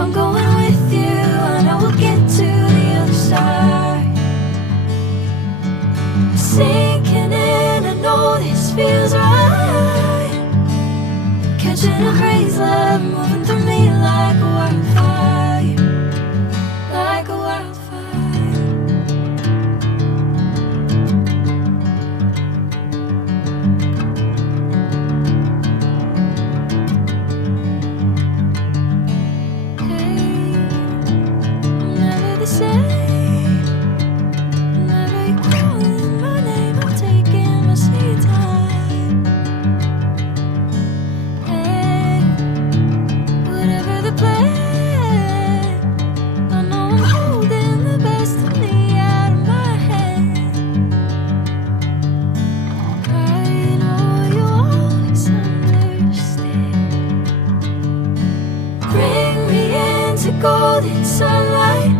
I'm going with you, I know we'll get to the other side. Sinking in, I know this feels right. Catching a crazy love, moving through me like a wildfire, like a wildfire. Golden sunlight.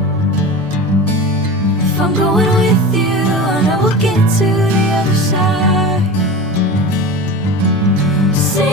If I'm going with you, I know we'll get to the other